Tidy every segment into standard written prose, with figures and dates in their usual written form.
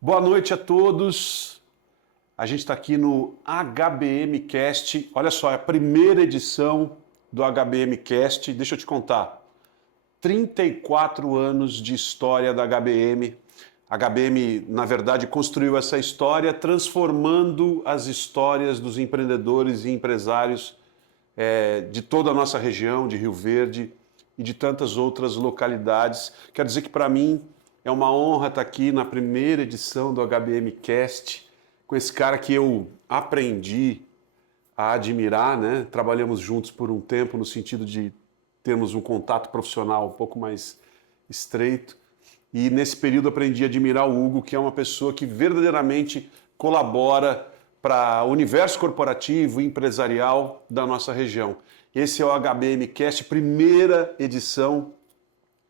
Boa noite a todos. A gente está aqui no HBM Cast. Olha só, é a primeira edição do HBM Cast. Deixa eu te contar. 34 anos de história da HBM. A HBM, na verdade, construiu essa história transformando as histórias dos empreendedores e empresários de toda a nossa região, de Rio Verde e de tantas outras localidades. Quero dizer que, para mim, é uma honra estar aqui na primeira edição do HBM Cast com esse cara que eu aprendi a admirar, né? Trabalhamos juntos por um tempo no sentido de termos um contato profissional um pouco mais estreito. E nesse período aprendi a admirar o Hugo, que é uma pessoa que verdadeiramente colabora para o universo corporativo e empresarial da nossa região. Esse é o HBM Cast, primeira edição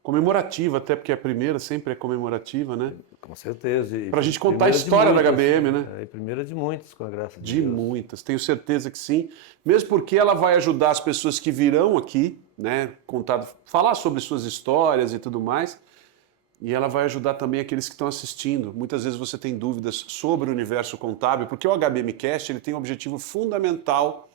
comemorativa, até porque a primeira sempre é comemorativa, né? Com certeza. Para a gente contar a história da HBM, né? E primeira de muitas, com a graça de De Deus. muitas, tenho certeza que sim. Mesmo porque ela vai ajudar as pessoas que virão aqui, né? Falar sobre suas histórias e tudo mais. E ela vai ajudar também aqueles que estão assistindo. Muitas vezes você tem dúvidas sobre o universo contábil, porque o HBM Cast ele tem um objetivo fundamental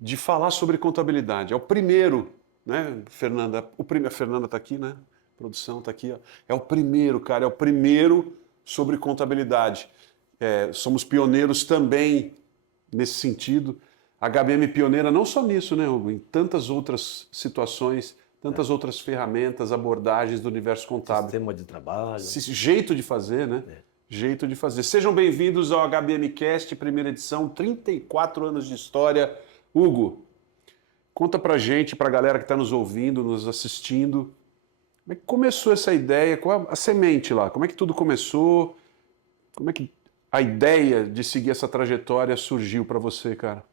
de falar sobre contabilidade. É o primeiro, né, Fernanda? A Fernanda está aqui, né? A produção está aqui. Ó. É o primeiro, cara, é o primeiro sobre contabilidade. Somos pioneiros também nesse sentido. A HBM pioneira não só nisso, né, Hugo? Em tantas outras situações, tantas outras ferramentas, abordagens do universo contábil. Sistema de trabalho. Jeito de fazer, né? Jeito de fazer. Sejam bem-vindos ao HBM Cast, primeira edição, 34 anos de história. Hugo, conta pra gente, pra galera que está nos ouvindo, nos assistindo, como é que começou essa ideia, qual a semente lá? Como é que tudo começou? Como é que a ideia de seguir essa trajetória surgiu para você, cara?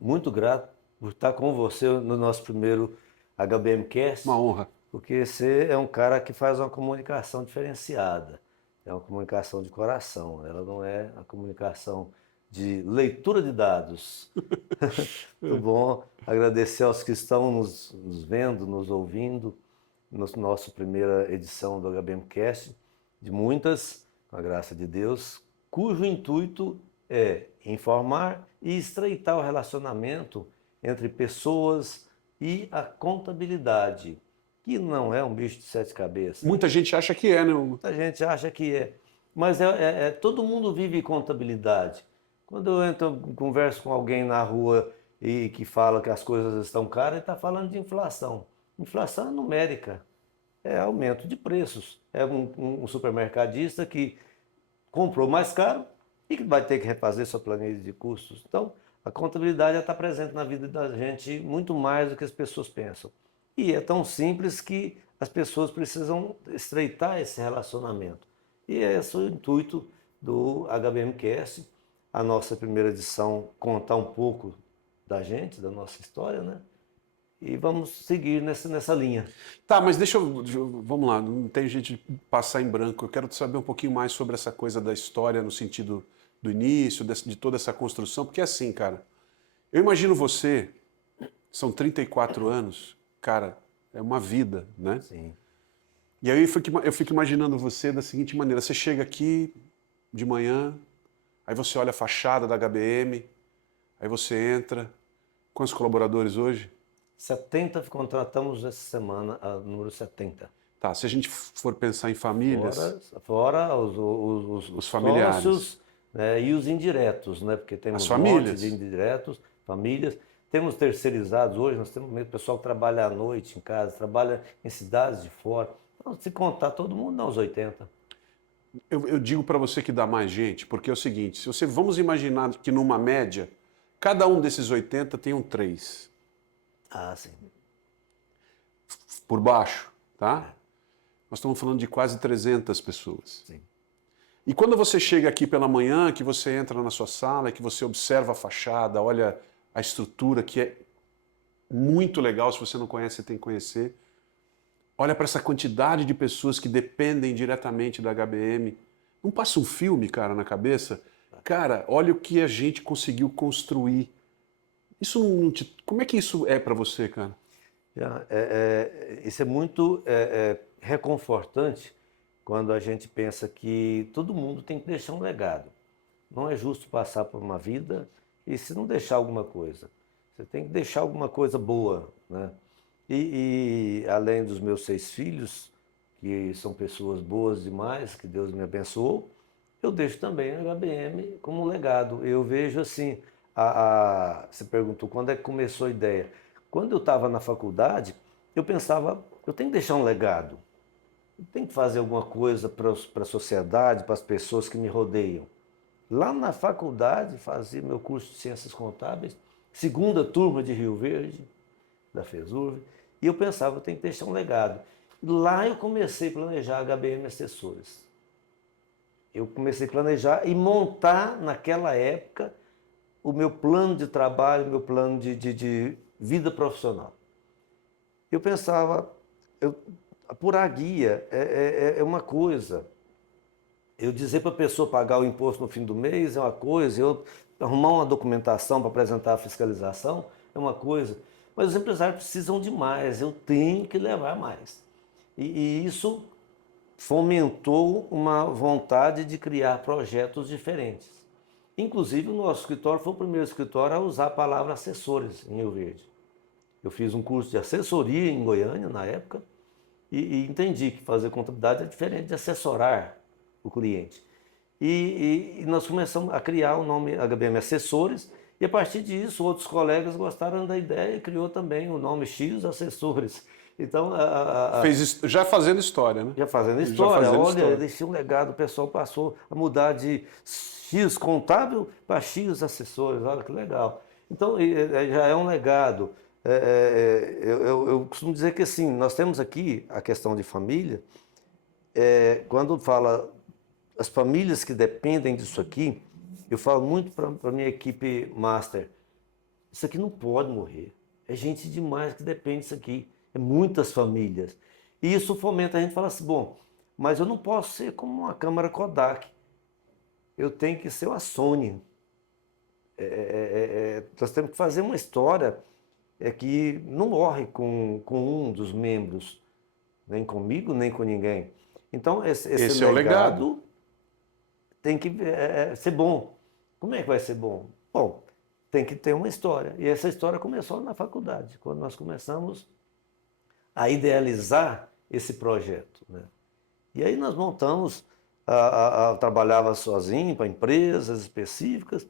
Muito grato por estar com você no nosso primeiro HBM Cast. Uma honra. Porque você é um cara que faz uma comunicação diferenciada. É uma comunicação de coração. Ela não é a comunicação de leitura de dados. Muito bom. Agradecer aos que estão nos vendo, nos ouvindo, no nossa primeira edição do HBM Cast, de muitas, com a graça de Deus, cujo intuito é informar e estreitar o relacionamento entre pessoas e a contabilidade, que não é um bicho de sete cabeças. Muita gente acha que é, né, Hugo? Muita gente acha que é. Mas todo mundo vive contabilidade. Quando eu converso com alguém na rua e que fala que as coisas estão caras, ele está falando de inflação. Inflação é numérica, é aumento de preços. É um supermercadista que comprou mais caro e que vai ter que refazer sua planilha de custos. Então, a contabilidade está presente na vida da gente muito mais do que as pessoas pensam. E é tão simples que as pessoas precisam estreitar esse relacionamento. E esse é o intuito do HBM Cast, a nossa primeira edição, contar um pouco da gente, da nossa história, né? E vamos seguir nessa linha. Tá, mas vamos lá, não tem jeito de passar em branco. Eu quero saber um pouquinho mais sobre essa coisa da história no sentido do início, de toda essa construção, porque assim, cara, eu imagino você, são 34 anos, cara, é uma vida, né? Sim. E aí eu fico imaginando você da seguinte maneira, você chega aqui de manhã, aí você olha a fachada da HBM, aí você entra, quantos colaboradores hoje? 70 contratamos essa semana, a número 70. Tá, se a gente for pensar em famílias... Fora os familiares. sócios, né, e os indiretos, né, porque temos As famílias. um monte de indiretos, famílias. Temos terceirizados hoje, nós temos mesmo pessoal que trabalha à noite em casa, trabalha em cidades de fora. Então, se contar todo mundo, dá uns 80. Eu digo para você que dá mais gente, porque é o seguinte, vamos imaginar que numa média, cada um desses 80 tem um 3 Ah, sim. por baixo, tá? Nós estamos falando de quase 300 pessoas. Sim. E quando você chega aqui pela manhã, que você entra na sua sala, que você observa a fachada, olha a estrutura, que é muito legal, se você não conhece, você tem que conhecer. Olha para essa quantidade de pessoas que dependem diretamente da HBM. Não passa um filme, cara, na cabeça? Cara, olha o que a gente conseguiu construir. Isso não te... Como é que isso é para você, cara? Isso é muito reconfortante, quando a gente pensa que todo mundo tem que deixar um legado. Não é justo passar por uma vida e se não deixar alguma coisa. Você tem que deixar alguma coisa boa, né? E além dos meus 6 filhos, que são pessoas boas demais, que Deus me abençoou, eu deixo também a HBM como um legado. Eu vejo assim, você perguntou quando é que começou a ideia. Quando eu estava na faculdade, eu pensava, eu tenho que deixar um legado. Eu tenho que fazer alguma coisa para a sociedade, para as pessoas que me rodeiam. Lá na faculdade, fazia meu curso de Ciências Contábeis, segunda turma de Rio Verde, da FESURV, e eu pensava, eu tenho que deixar um legado. Lá eu comecei a planejar a HBM Assessores. Eu comecei a planejar e montar, naquela época, o meu plano de trabalho, o meu plano de vida profissional. Eu pensava, apurar guia é uma coisa. Eu dizer para a pessoa pagar o imposto no fim do mês é uma coisa, eu arrumar uma documentação para apresentar a fiscalização é uma coisa. Mas os empresários precisam de mais, eu tenho que levar mais. E isso fomentou uma vontade de criar projetos diferentes. Inclusive, o nosso escritório foi o primeiro escritório a usar a palavra assessores em Rio Verde. Eu fiz um curso de assessoria em Goiânia, na época, e entendi que fazer contabilidade é diferente de assessorar o cliente. E nós começamos a criar o nome HBM Assessores, e a partir disso outros colegas gostaram da ideia e criou também o nome X Assessores. Então, Já fazendo história, né? já fazendo história, Já fazendo olha, história. deixei um legado, o pessoal passou a mudar de X contábil para X assessores, olha que legal. Então, já é um legado. Eu costumo dizer que assim, nós temos aqui a questão de família, quando fala as famílias que dependem disso aqui, eu falo muito para a minha equipe master, isso aqui não pode morrer. É gente demais que depende disso aqui. É muitas famílias. E isso fomenta a gente falar assim, bom, mas eu não posso ser como uma câmara Kodak. Eu tenho que ser uma Sony. Nós temos que fazer uma história que não morre com um dos membros, nem comigo, nem com ninguém. Então, esse é o legado. tem que ser bom. Como é que vai ser bom? Bom, tem que ter uma história. E essa história começou na faculdade, quando nós começamos a idealizar esse projeto, né? E aí nós montamos, trabalhava sozinho para empresas específicas,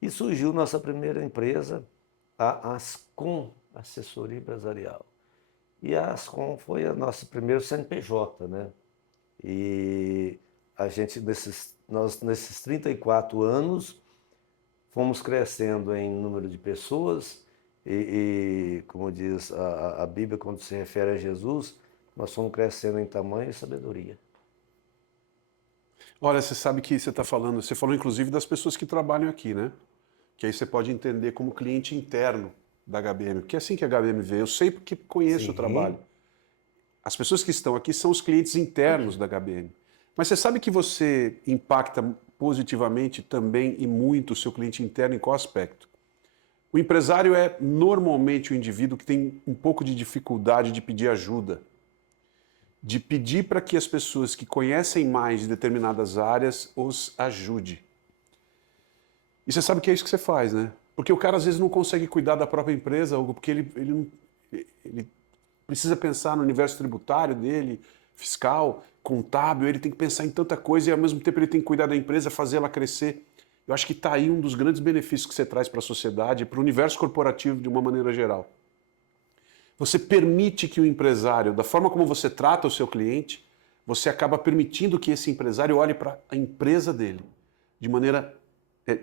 e surgiu nossa primeira empresa, a Ascom, Assessoria Empresarial. E a Ascom foi a nosso primeiro CNPJ, né? E a gente, nós, nesses 34 anos, fomos crescendo em número de pessoas como diz a Bíblia, quando se refere a Jesus, nós fomos crescendo em tamanho e sabedoria. Olha, você sabe que você falou inclusive das pessoas que trabalham aqui, né? Que aí você pode entender como cliente interno da HBM, porque é assim que a HBM vê. Eu sei porque conheço Sim. o trabalho. As pessoas que estão aqui são os clientes internos da HBM. Mas você sabe que você impacta positivamente também e muito o seu cliente interno em qual aspecto? O empresário é normalmente o indivíduo que tem um pouco de dificuldade de pedir ajuda, de pedir para que as pessoas que conhecem mais de determinadas áreas os ajude. E você sabe que é isso que você faz, né? Porque o cara às vezes não consegue cuidar da própria empresa, ou porque ele precisa pensar no universo tributário dele, fiscal, contábil, ele tem que pensar em tanta coisa e ao mesmo tempo ele tem que cuidar da empresa, fazer ela crescer. Eu acho que está aí um dos grandes benefícios que você traz para a sociedade, para o universo corporativo de uma maneira geral. Você permite que o empresário, da forma como você trata o seu cliente, você acaba permitindo que esse empresário olhe para a empresa dele de maneira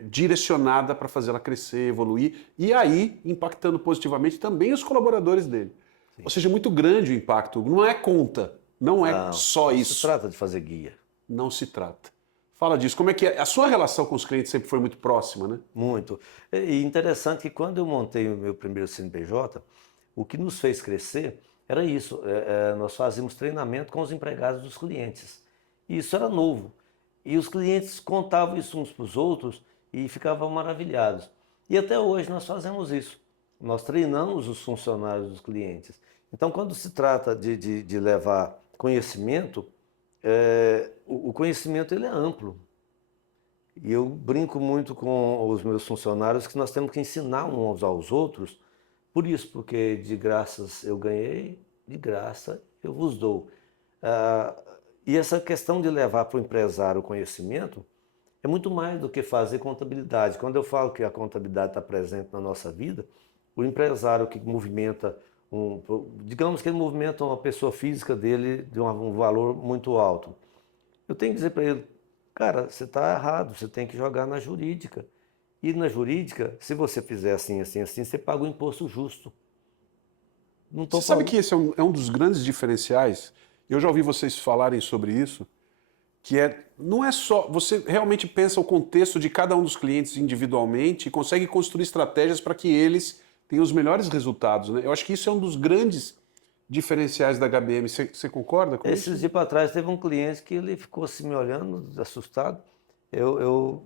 direcionada para fazê-la crescer, evoluir e aí impactando positivamente também os colaboradores dele. Sim. Ou seja, muito grande o impacto. Não é conta, não é só isso. Não se trata de fazer guia. Não se trata. Fala disso. Como é que é? A sua relação com os clientes sempre foi muito próxima, né? Muito. E interessante que quando eu montei o meu primeiro CNPJ, o que nos fez crescer era isso. Nós fazíamos treinamento com os empregados dos clientes. E isso era novo. E os clientes contavam isso uns para os outros e ficavam maravilhados. E até hoje nós fazemos isso. Nós treinamos os funcionários dos clientes. Então, quando se trata de levar conhecimento, o conhecimento ele é amplo. E eu brinco muito com os meus funcionários que nós temos que ensinar uns aos outros, por isso, porque de graças eu ganhei, de graça eu vos dou. Ah, e essa questão de levar para o empresário o conhecimento é muito mais do que fazer contabilidade. Quando eu falo que a contabilidade está presente na nossa vida, o empresário que movimenta, digamos que ele movimenta uma pessoa física dele de um valor muito alto. Eu tenho que dizer para ele, cara, você está errado, você tem que jogar na jurídica. E na jurídica, se você fizer assim, assim, assim, você paga o imposto justo. Não estou Você sabe falando. que esse é um dos grandes diferenciais? Eu já ouvi vocês falarem sobre isso, que não é só, você realmente pensa o contexto de cada um dos clientes individualmente e consegue construir estratégias para que eles tenham os melhores resultados, né? Eu acho que isso é um dos grandes diferenciais da HBM. Você concorda com Esses isso? dias para trás teve um cliente que ele ficou assim me olhando, assustado. Eu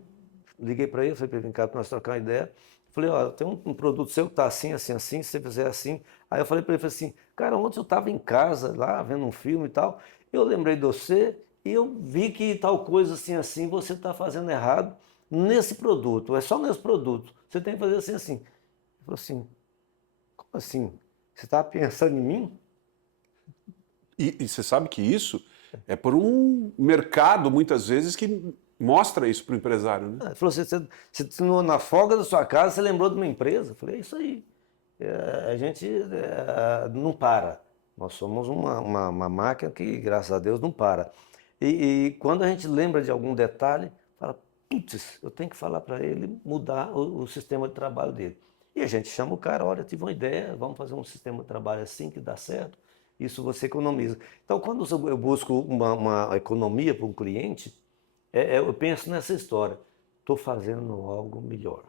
liguei para ele, falei para ele, vem cá para nós trocar uma ideia. Falei, ó, tem um produto seu que está assim, assim, assim, se você fizer assim. Aí eu falei para ele, falei assim, cara, ontem eu estava em casa, lá, vendo um filme e tal, eu lembrei de você e eu vi que tal coisa assim, assim, você está fazendo errado nesse produto, é só nesse produto. Você tem que fazer assim, assim. Ele falou assim, como assim? Você está pensando em mim? E você sabe que isso é por um mercado, muitas vezes, que mostra isso para o empresário, né? Ele falou, na folga da sua casa, você lembrou de uma empresa? Eu falei, é isso aí. A gente não para. Nós somos uma máquina que, graças a Deus, não para. E quando a gente lembra de algum detalhe, fala, putz, eu tenho que falar para ele mudar o sistema de trabalho dele. E a gente chama o cara, olha, tive uma ideia, vamos fazer um sistema de trabalho assim que dá certo, isso você economiza. Então, quando eu busco uma economia para um cliente, eu penso nessa história, estou fazendo algo melhor.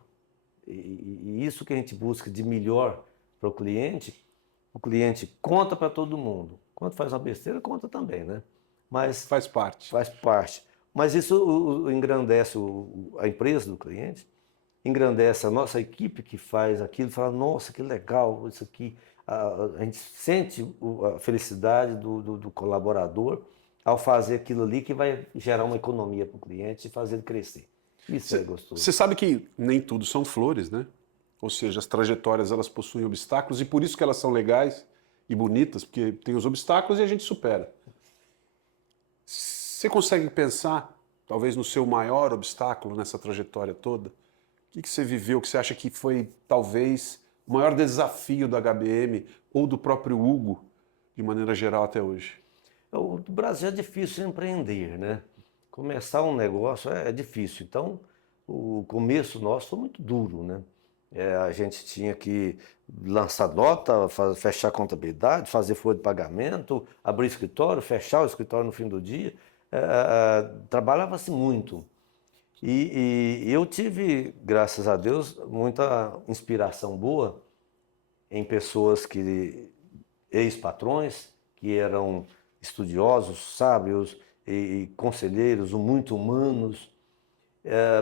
E isso que a gente busca de melhor para o cliente conta para todo mundo. Quando faz uma besteira, conta também, né? Mas Faz parte. faz parte. Mas isso engrandece a empresa do cliente, engrandece a nossa equipe que faz aquilo, fala, nossa, que legal isso aqui. A gente sente a felicidade do colaborador ao fazer aquilo ali que vai gerar uma economia para o cliente e fazer ele crescer. Isso é Você gostoso. sabe que nem tudo são flores, né? Ou seja, as trajetórias elas possuem obstáculos e por isso que elas são legais e bonitas, porque tem os obstáculos e a gente supera. Você consegue pensar, talvez, no seu maior obstáculo nessa trajetória toda? O que você viveu que você acha que foi, talvez, o maior desafio do HBM ou do próprio Hugo, de maneira geral, até hoje? O Brasil é difícil empreender, né? Começar um negócio é difícil. Então, o começo nosso foi muito duro, né? A gente tinha que lançar nota, fechar a contabilidade, fazer folha de pagamento, abrir escritório, fechar o escritório no fim do dia. Trabalhava-se muito. E eu tive, graças a Deus, muita inspiração boa em pessoas ex-patrões, que eram estudiosos, sábios e conselheiros, muito humanos,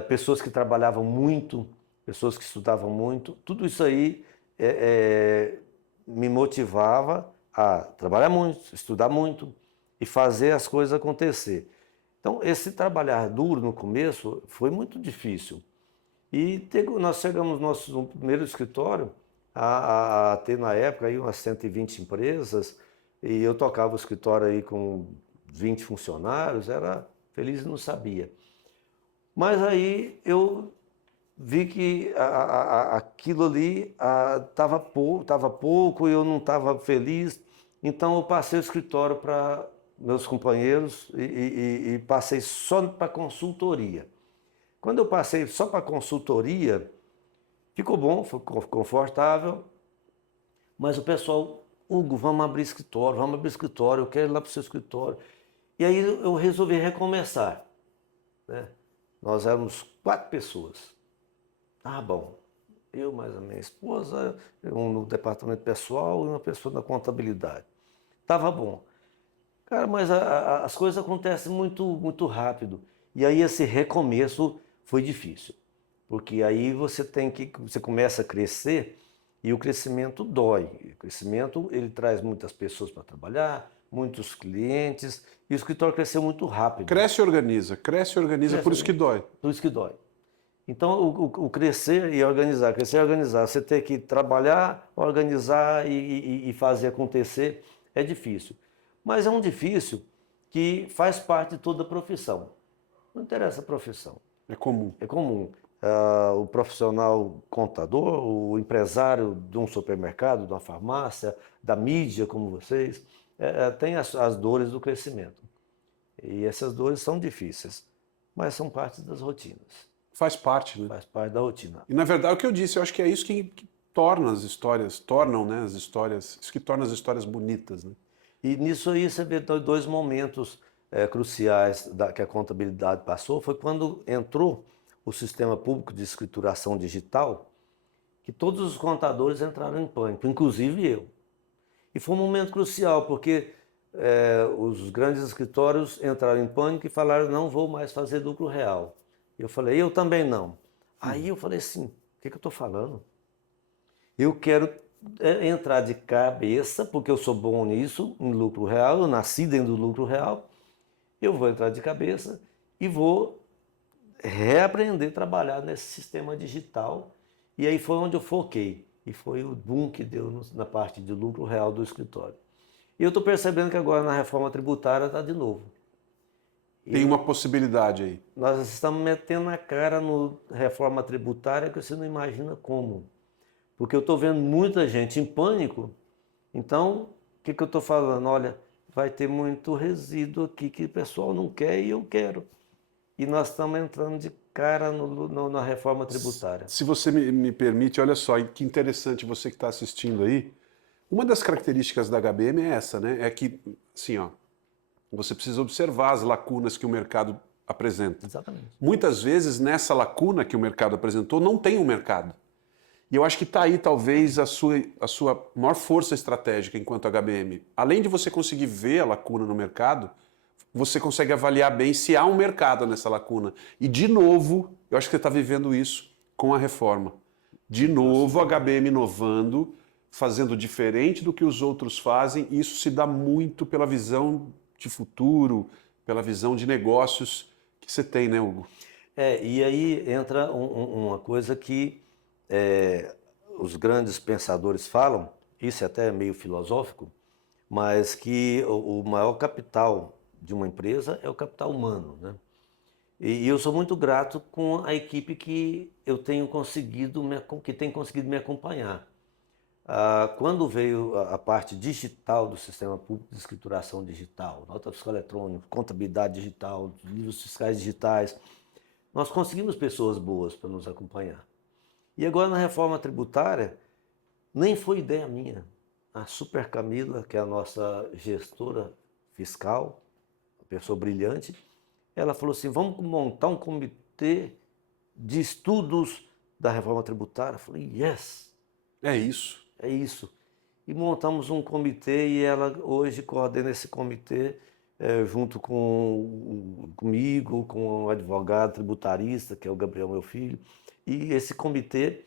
pessoas que trabalhavam muito, pessoas que estudavam muito. Tudo isso aí me motivava a trabalhar muito, estudar muito e fazer as coisas acontecer. Então, esse trabalhar duro no começo foi muito difícil. E nós chegamos no nosso primeiro escritório a ter na época aí umas 120 empresas e eu tocava o escritório aí com 20 funcionários, era feliz e não sabia. Mas aí eu vi que aquilo ali estava pouco e eu não estava feliz, então eu passei o escritório para meus companheiros e passei só para consultoria. Quando eu passei só para consultoria, ficou bom, ficou confortável, mas o pessoal, Hugo, vamos abrir escritório, eu quero ir lá para o seu escritório. E aí eu resolvi recomeçar, né? Nós éramos 4 pessoas. Ah, bom, eu mais a minha esposa, um no departamento pessoal e uma pessoa na contabilidade. Tava bom. Cara, mas as coisas acontecem muito, muito rápido. E aí esse recomeço foi difícil. Porque aí você começa a crescer e o crescimento dói. O crescimento, ele traz muitas pessoas para trabalhar, muitos clientes, e o escritório cresceu muito rápido. Cresce e organiza, por isso que dói. Por isso que dói. Então, o crescer e organizar, você ter que trabalhar, organizar e fazer acontecer é difícil. Mas é um difícil que faz parte de toda a profissão. Não interessa a profissão. É comum. É comum. O profissional contador, o empresário de um supermercado, de uma farmácia, da mídia, como vocês, tem as dores do crescimento. E essas dores são difíceis, mas são parte das rotinas. Faz parte, né? Faz parte da rotina. E na verdade, o que eu disse, eu acho que é isso que torna as histórias, né, as histórias, isso que torna as histórias bonitas, né? E nisso aí você vê dois momentos cruciais que a contabilidade passou, foi quando entrou o sistema público de escrituração digital, que todos os contadores entraram em pânico, inclusive eu. E foi um momento crucial, porque os grandes escritórios entraram em pânico e falaram, não vou mais fazer lucro real. Eu falei, eu também não. Aí eu falei assim, o que eu estou falando? Eu quero entrar de cabeça, porque eu sou bom nisso, em lucro real, eu nasci dentro do lucro real, eu vou entrar de cabeça e vou reaprender a trabalhar nesse sistema digital. E aí foi onde eu foquei. E foi o boom que deu na parte de lucro real do escritório. E eu estou percebendo que agora na reforma tributária está de novo. Tem uma possibilidade aí. Nós estamos metendo a cara no reforma tributária que você não imagina como. Porque eu estou vendo muita gente em pânico. Então, o que eu estou falando? Olha, vai ter muito resíduo aqui que o pessoal não quer e eu quero. E nós estamos entrando de cara na reforma tributária. Se você me permite, olha só, que interessante você que está assistindo aí. Uma das características da HBM é essa, né? É que, assim, ó, você precisa observar as lacunas que o mercado apresenta. Exatamente. Muitas vezes, nessa lacuna que o mercado apresentou, não tem um mercado. E eu acho que está aí, talvez, a sua maior força estratégica enquanto HBM. Além de você conseguir ver a lacuna no mercado, você consegue avaliar bem se há um mercado nessa lacuna. E, de novo, eu acho que você está vivendo isso com a reforma. De novo, a HBM inovando, fazendo diferente do que os outros fazem, e isso se dá muito pela visão de futuro, pela visão de negócios que você tem, né, Hugo? E aí entra uma coisa que os grandes pensadores falam, isso é até meio filosófico, mas que o maior capital de uma empresa é o capital humano, né? E eu sou muito grato com a equipe que eu tenho conseguido, que tem conseguido me acompanhar. Quando veio a parte digital do sistema público de escrituração digital, nota fiscal eletrônica, contabilidade digital, livros fiscais digitais, nós conseguimos pessoas boas para nos acompanhar. E agora na reforma tributária, nem foi ideia minha. A Super Camila, que é a nossa gestora fiscal, uma pessoa brilhante, ela falou assim, vamos montar um comitê de estudos da reforma tributária. Eu falei, yes! É isso. É isso. E montamos um comitê e ela hoje coordena esse comitê junto comigo, com o advogado tributarista, que é o Gabriel, meu filho. E esse comitê,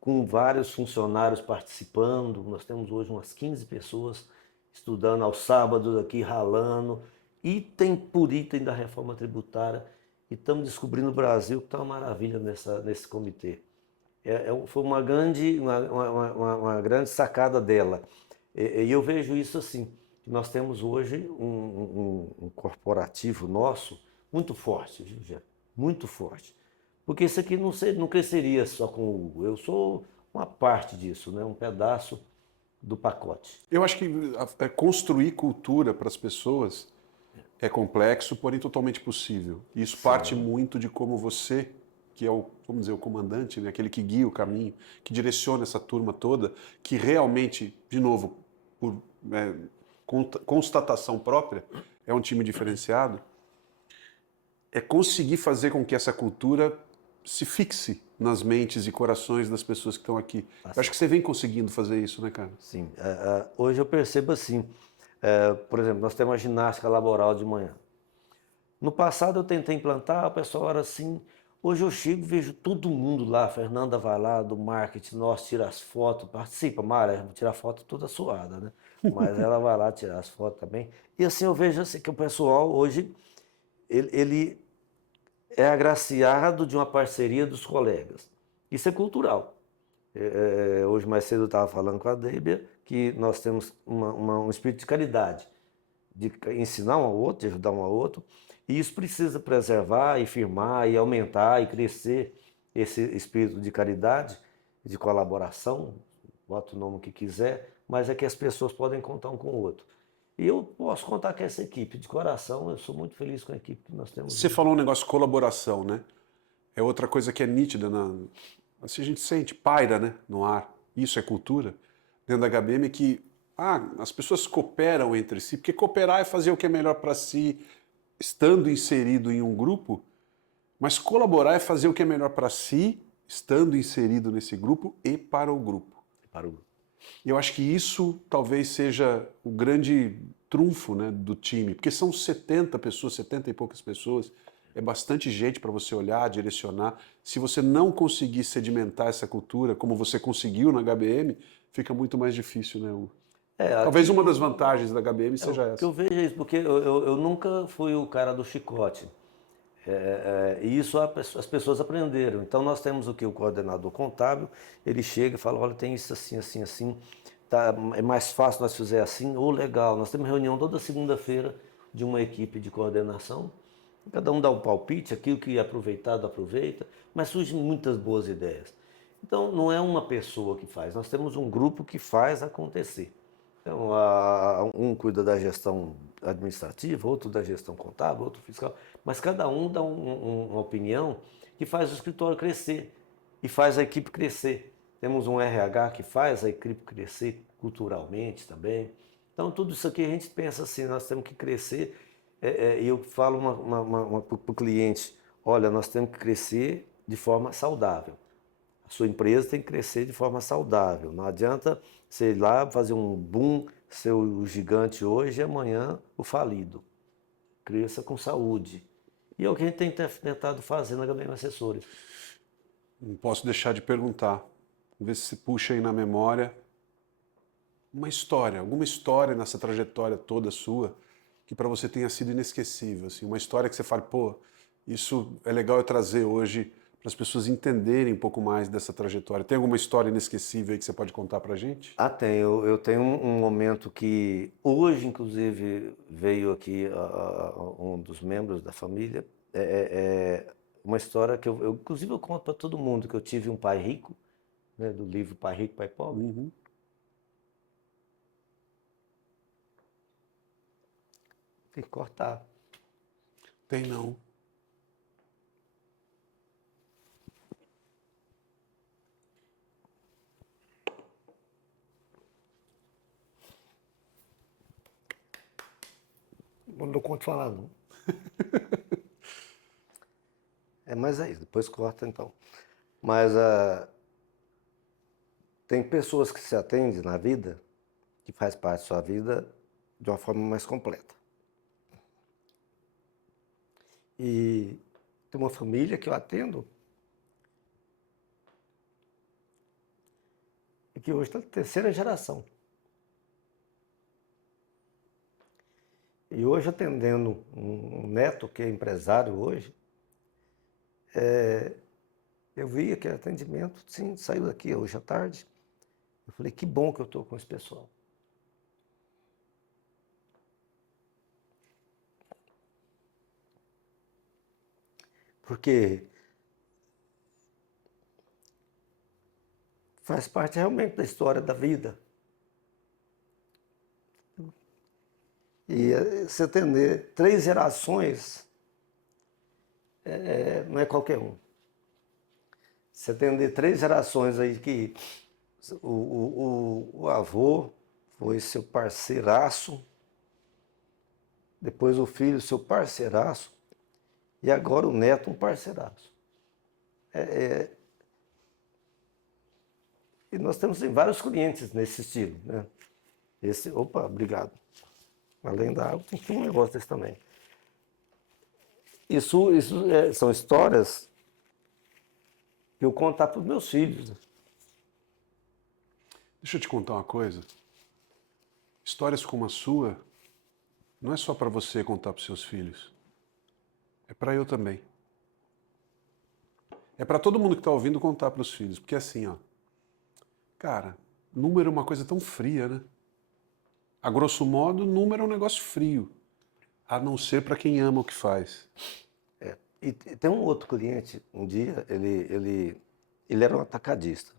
com vários funcionários participando, nós temos hoje umas 15 pessoas estudando aos sábados aqui, ralando, item por item da reforma tributária, e estamos descobrindo o Brasil, que está uma maravilha nesse comitê. Foi uma grande sacada dela. E eu vejo isso assim, que nós temos hoje um corporativo nosso muito forte, viu, Gê? Muito forte. Porque isso aqui não cresceria só com o Hugo. Eu sou uma parte disso, né? Um pedaço do pacote. Eu acho que construir cultura para as pessoas é complexo, porém totalmente possível. E isso parte muito de como você, que é vamos dizer, o comandante, né? Aquele que guia o caminho, que direciona essa turma toda, que realmente, de novo, por constatação própria, é um time diferenciado, é conseguir fazer com que essa cultura se fixe nas mentes e corações das pessoas que estão aqui. Eu acho que você vem conseguindo fazer isso, né, cara? Sim. Hoje eu percebo assim, por exemplo, nós temos a ginástica laboral de manhã. No passado eu tentei implantar, o pessoal era assim, Hoje eu chego e vejo todo mundo lá, a Fernanda vai lá do marketing, nós tira as fotos, participa, Mara, tira a foto toda suada, né? Mas ela vai lá tirar as fotos também. E assim eu vejo assim, que o pessoal hoje, ele é agraciado de uma parceria dos colegas. Isso é cultural. Hoje mais cedo eu estava falando com a Débia que nós temos um espírito de caridade, de ensinar um ao outro, de ajudar um ao outro, e isso precisa preservar e firmar e aumentar e crescer esse espírito de caridade, de colaboração, bota o nome que quiser, mas é que as pessoas podem contar um com o outro. E eu posso contar com essa equipe, de coração, eu sou muito feliz com a equipe que nós temos Você hoje. falou um negócio de colaboração, né? É outra coisa que é nítida, assim a gente sente, paira, né, no ar. Isso é cultura. Dentro da HBM é que as pessoas cooperam entre si, porque cooperar é fazer o que é melhor para si, estando inserido em um grupo, mas colaborar é fazer o que é melhor para si, estando inserido nesse grupo e para o grupo. Para o E eu acho que isso talvez seja o grande trunfo, né, do time, porque são 70 pessoas, 70 e poucas pessoas, é bastante gente para você olhar, direcionar. Se você não conseguir sedimentar essa cultura, como você conseguiu na HBM, fica muito mais difícil, né? Talvez uma aqui das vantagens da HBM o seja que eu essa. vejo é isso, porque eu nunca fui o cara do chicote. E isso as pessoas aprenderam. Então nós temos o que? O coordenador contábil, ele chega e fala, olha, tem isso assim, assim, assim, tá, é mais fácil nós fazer assim, ou legal. Nós temos reunião toda segunda-feira de uma equipe de coordenação, cada um dá um palpite, aquilo que é aproveitado, aproveita, mas surgem muitas boas ideias. Então não é uma pessoa que faz, nós temos um grupo que faz acontecer. Então, um cuida da gestão administrativa, outro da gestão contábil, outro fiscal, mas cada um dá uma opinião que faz o escritório crescer e faz a equipe crescer. Temos um RH que faz a equipe crescer culturalmente também. Então, tudo isso aqui a gente pensa assim, nós temos que crescer. E eu falo para o cliente, olha, nós temos que crescer de forma saudável. A sua empresa tem que crescer de forma saudável. Não adianta você ir lá fazer um boom, ser o gigante hoje e amanhã o falido. Cresça com saúde. E é o que a gente tem tentado fazer na HBM Assessores. Não posso deixar de perguntar. Vamos ver se você puxa aí na memória uma história, alguma história nessa trajetória toda sua que para você tenha sido inesquecível, assim, uma história que você fale, pô, isso é legal eu trazer hoje para as pessoas entenderem um pouco mais dessa trajetória. Tem alguma história inesquecível aí que você pode contar para gente? Tem. Eu tenho um momento que hoje, inclusive, veio aqui um dos membros da família. Uma história que inclusive, eu conto para todo mundo que eu tive um pai rico, né, do livro Pai Rico, Pai Pobre. Uhum. Tem que cortar. Tem não. Não dou conta de falar, não. Mas é isso, depois corta então. Mas tem pessoas que se atendem na vida, que faz parte da sua vida, de uma forma mais completa. E tem uma família que eu atendo, e que hoje está na terceira geração. E hoje atendendo um neto que é empresário hoje, eu vi aquele atendimento, sim, saiu daqui hoje à tarde. Eu falei, que bom que eu estou com esse pessoal. Porque faz parte realmente da história da vida. E se atender 3 gerações, não é qualquer um. Se atender 3 gerações aí que o avô foi seu parceiraço, depois o filho seu parceiraço, e agora o neto um parceiraço. E nós temos vários clientes nesse estilo, né? Opa, obrigado. Além da água, tem um negócio desse também. Isso são histórias eu contar para os meus filhos. Deixa eu te contar uma coisa. Histórias como a sua não é só para você contar para os seus filhos. É para eu também. É para todo mundo que está ouvindo contar para os filhos. Porque assim, ó, cara, número é uma coisa tão fria, né? A grosso modo, número é um negócio frio. A não ser para quem ama o que faz. E tem um outro cliente, um dia, ele era um atacadista.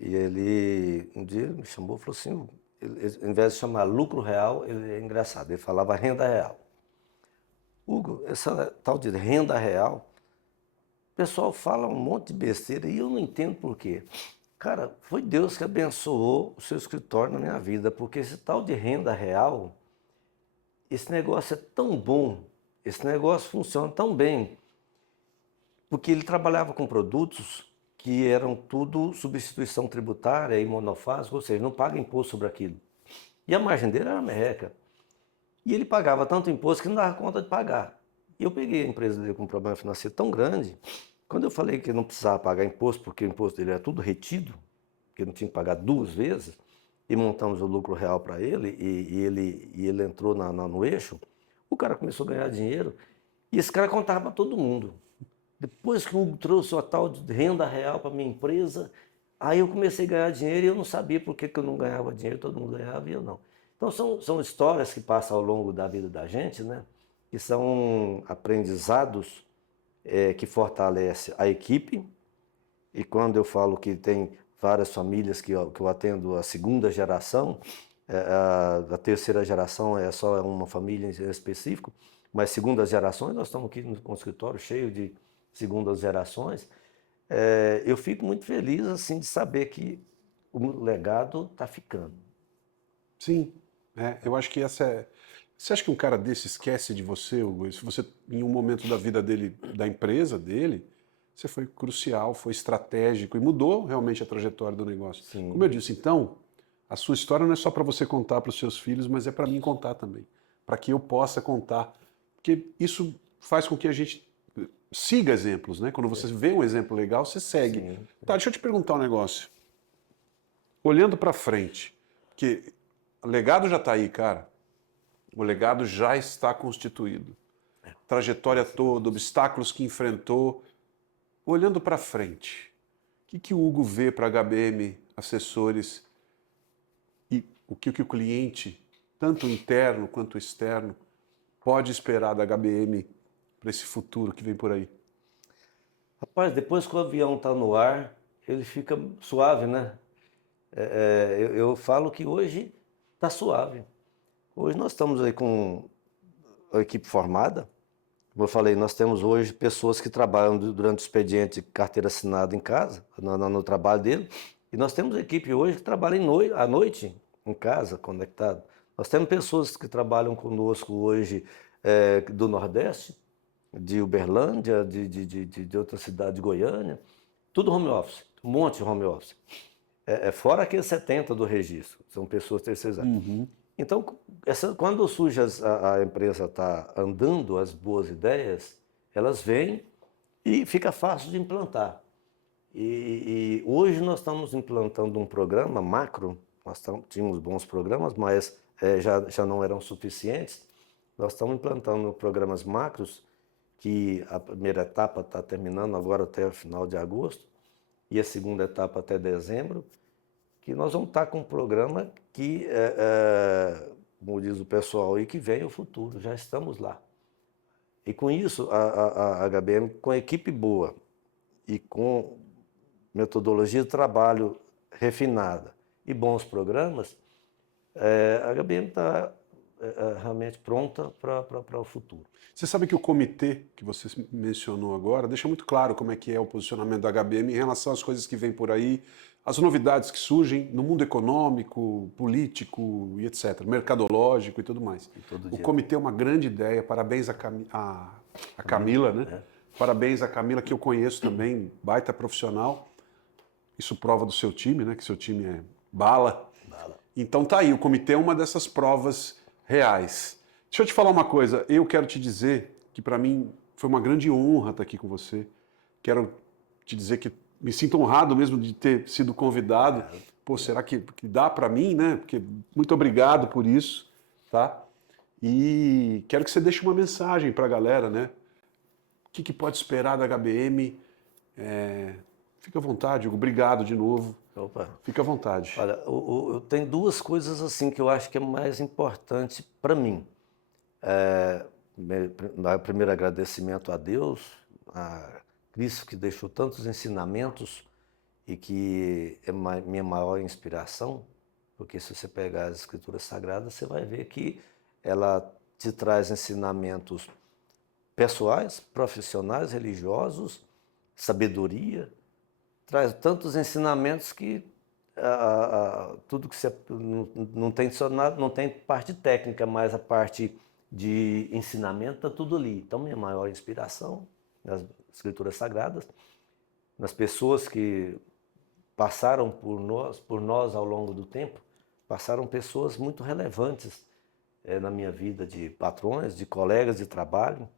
E ele, um dia, me chamou e falou assim, ao invés de chamar lucro real, ele é engraçado, ele falava renda real. Hugo, essa tal de renda real, o pessoal fala um monte de besteira e eu não entendo por quê. Cara, foi Deus que abençoou o seu escritório na minha vida, porque esse tal de renda real, esse negócio é tão bom, esse negócio funciona tão bem, porque ele trabalhava com produtos que eram tudo substituição tributária e monofásico, ou seja, não paga imposto sobre aquilo. E a margem dele era merreca. E ele pagava tanto imposto que não dava conta de pagar. E eu peguei a empresa dele com um problema financeiro tão grande, quando eu falei que não precisava pagar imposto, porque o imposto dele era tudo retido, que não tinha que pagar 2 vezes, e montamos o lucro real para ele, e ele entrou no eixo, o cara começou a ganhar dinheiro, e esse cara contava para todo mundo. Depois que o Hugo trouxe a tal de renda real para minha empresa, aí eu comecei a ganhar dinheiro e eu não sabia por que eu não ganhava dinheiro, todo mundo ganhava e eu não. Então são histórias que passam ao longo da vida da gente, né? Que são aprendizados que fortalecem a equipe. E quando eu falo que tem várias famílias que eu atendo a segunda geração, a terceira geração é só uma família em específico, mas segundas gerações, nós estamos aqui com um escritório cheio de segundas gerações, eu fico muito feliz assim de saber que o legado está ficando. Sim, eu acho que essa é... Você acha que um cara desse esquece de você, Hugo? Se você, em um momento da vida dele, da empresa dele, você foi crucial, foi estratégico e mudou realmente a trajetória do negócio. Sim. Como eu disse, então, a sua história não é só para você contar para os seus filhos, mas é para mim contar também, para que eu possa contar, porque isso faz com que a gente siga exemplos, né? Quando você vê um exemplo legal, você segue. Sim. Tá, deixa eu te perguntar um negócio. Olhando para frente, porque o legado já está aí, cara. O legado já está constituído. Trajetória toda, obstáculos que enfrentou. Olhando para frente, o que o Hugo vê para a HBM Assessores e o que o cliente, tanto interno quanto externo, pode esperar da HBM para esse futuro que vem por aí? Rapaz, depois que o avião está no ar, ele fica suave, né? Eu falo que hoje está suave. Hoje nós estamos aí com a equipe formada. Como eu falei, nós temos hoje pessoas que trabalham durante o expediente carteira assinada em casa, no trabalho dele. E nós temos equipe hoje que trabalha à noite em casa, conectado. Nós temos pessoas que trabalham conosco hoje do Nordeste, de Uberlândia, de outra cidade de Goiânia. Tudo home office, um monte de home office. Fora aqueles 70 do registro, são pessoas terceirizadas. Uhum. Então, quando surge a empresa está andando, as boas ideias, elas vêm e fica fácil de implantar. E hoje nós estamos implantando um programa macro, tínhamos bons programas, mas já não eram suficientes. Nós estamos implantando programas macros, que a primeira etapa está terminando agora até o final de agosto, e a segunda etapa até dezembro, que nós vamos estar com um programa que, como diz o pessoal aí, que vem o futuro, já estamos lá. E com isso, a HBM, com a equipe boa e com metodologia de trabalho refinada e bons programas, a HBM está realmente pronta para o futuro. Você sabe que o comitê que você mencionou agora deixa muito claro como é que é o posicionamento da HBM em relação às coisas que vêm por aí, as novidades que surgem no mundo econômico, político e etc., mercadológico e tudo mais. O comitê é uma grande ideia, parabéns a Camila, né? Parabéns a Camila, que eu conheço também, baita profissional. Isso prova do seu time, né? Que seu time é bala. Então tá aí, o comitê é uma dessas provas reais. Deixa eu te falar uma coisa, eu quero te dizer que para mim foi uma grande honra estar aqui com você. Quero te dizer que me sinto honrado mesmo de ter sido convidado. Pô, será que dá para mim, né? Porque muito obrigado por isso, tá? E quero que você deixe uma mensagem para a galera, né? O que pode esperar da HBM? Fica à vontade, Hugo. Obrigado de novo. Opa. Fica à vontade. Olha, eu tenho duas coisas assim que eu acho que é mais importante para mim. Primeiro agradecimento a Deus, a Cristo que deixou tantos ensinamentos e que é minha maior inspiração, porque se você pegar as Escrituras Sagradas, você vai ver que ela te traz ensinamentos pessoais, profissionais, religiosos, sabedoria, traz tantos ensinamentos que tudo que você não tem só nada, não tem parte técnica, mas a parte de ensinamento está tudo ali. Então, minha maior inspiração nas Escrituras Sagradas, nas pessoas que passaram por nós ao longo do tempo, passaram pessoas muito relevantes na minha vida, de patrões, de colegas de trabalho,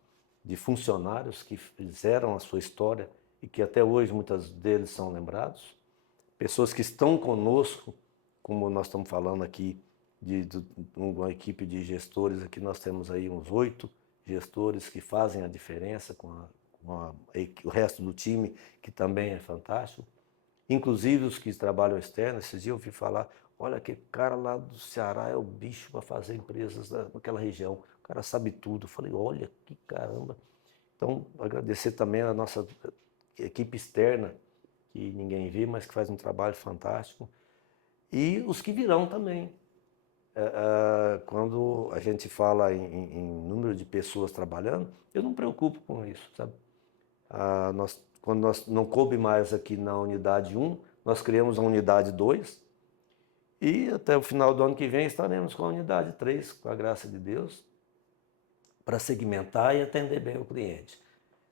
de funcionários que fizeram a sua história e que até hoje muitos deles são lembrados. Pessoas que estão conosco, como nós estamos falando aqui, de uma equipe de gestores, aqui nós temos aí uns 8 gestores que fazem a diferença com o resto do time, que também é fantástico. Inclusive os que trabalham externo, esses dias eu ouvi falar, olha, aquele cara lá do Ceará é o bicho para fazer empresas naquela região, o cara sabe tudo. Eu falei, olha, que caramba. Então, agradecer também a nossa equipe externa, que ninguém vê, mas que faz um trabalho fantástico. E os que virão também. Quando a gente fala em número de pessoas trabalhando, eu não me preocupo com isso, sabe? Quando nós não coube mais aqui na unidade 1, nós criamos a unidade 2 e até o final do ano que vem estaremos com a unidade 3, com a graça de Deus, para segmentar e atender bem o cliente.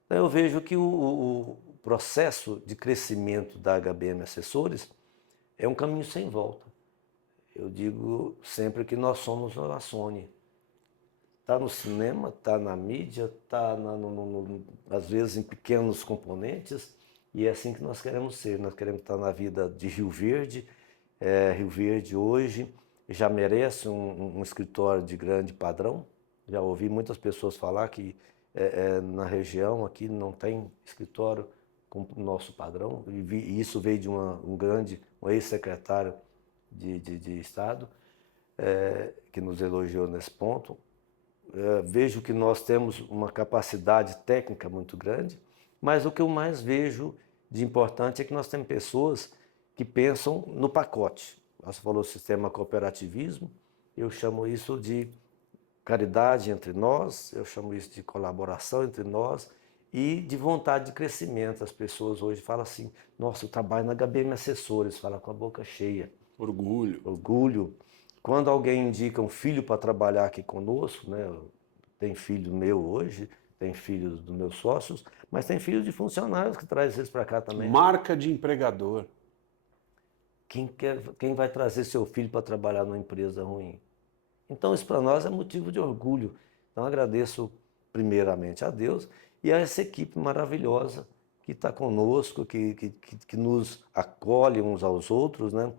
Então eu vejo que o processo de crescimento da HBM Assessores é um caminho sem volta. Eu digo sempre que nós somos a Sony. Está no cinema, está na mídia, está às vezes em pequenos componentes, e é assim que nós queremos ser. Nós queremos estar na vida de Rio Verde. Rio Verde hoje já merece um escritório de grande padrão. Já ouvi muitas pessoas falar que na região aqui não tem escritório com o nosso padrão, e isso veio de um ex-secretário de Estado que nos elogiou nesse ponto. Vejo que nós temos uma capacidade técnica muito grande, mas o que eu mais vejo de importante é que nós temos pessoas que pensam no pacote. Você falou sistema cooperativismo, eu chamo isso de caridade entre nós, eu chamo isso de colaboração entre nós e de vontade de crescimento. As pessoas hoje falam assim, nossa, eu trabalho na HBM Assessores, fala com a boca cheia. Orgulho. Orgulho. Quando alguém indica um filho para trabalhar aqui conosco, né? Tem filho meu hoje, tem filhos dos meus sócios, mas tem filhos de funcionários que trazem eles para cá também. Marca de empregador. Quem vai trazer seu filho para trabalhar numa empresa ruim? Então isso para nós é motivo de orgulho. Então agradeço primeiramente a Deus e a essa equipe maravilhosa que está conosco, que nos acolhe uns aos outros, né?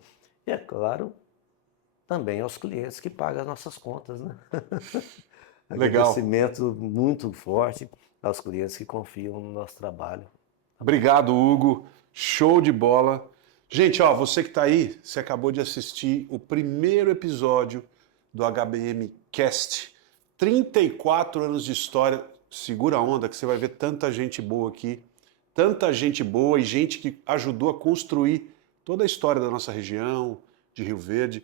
E é claro, também aos clientes que pagam as nossas contas, né? Legal. Agradecimento muito forte aos clientes que confiam no nosso trabalho. Obrigado, Hugo. Show de bola. Gente, ó, você que está aí, você acabou de assistir o primeiro episódio do HBM Cast. 34 anos de história. Segura a onda que você vai ver tanta gente boa aqui. Tanta gente boa e gente que ajudou a construir toda a história da nossa região, de Rio Verde.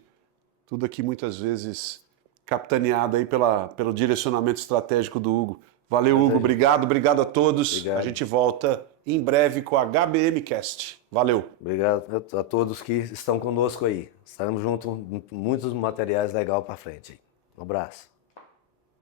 Tudo aqui muitas vezes capitaneado aí pelo direcionamento estratégico do Hugo. Valeu, Hugo. Obrigado a todos. Obrigado. A gente volta em breve com a HBM Cast. Valeu. Obrigado a todos que estão conosco aí. Estaremos juntos com muitos materiais legais para frente. Um abraço.